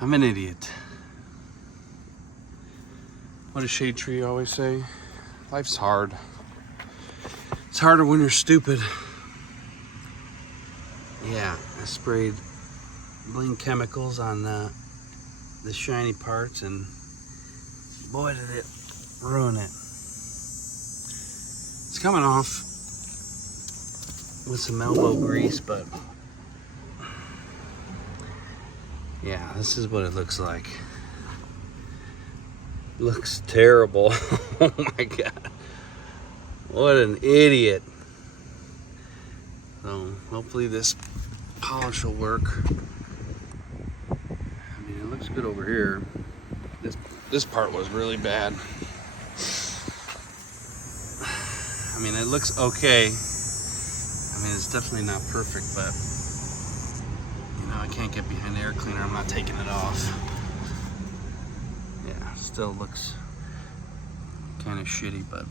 I'm an idiot. What does Shade Tree always say? Life's hard. It's harder when you're stupid. Yeah, I sprayed Bling Chemicals on the shiny parts, and boy did it ruin it. It's coming off with some elbow grease, but yeah, this is what it looks like. Looks terrible. Oh my god. What an idiot. So hopefully this polish will work. I mean, it looks good over here. This part was really bad. I mean, it looks okay. I mean, it's definitely not perfect, but you know, I can't get behind the air cleaner. I'm not taking it off. Yeah, still looks kind of shitty, but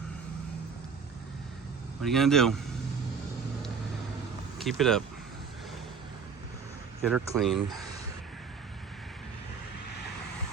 what are you gonna do? Keep it up. Get her clean.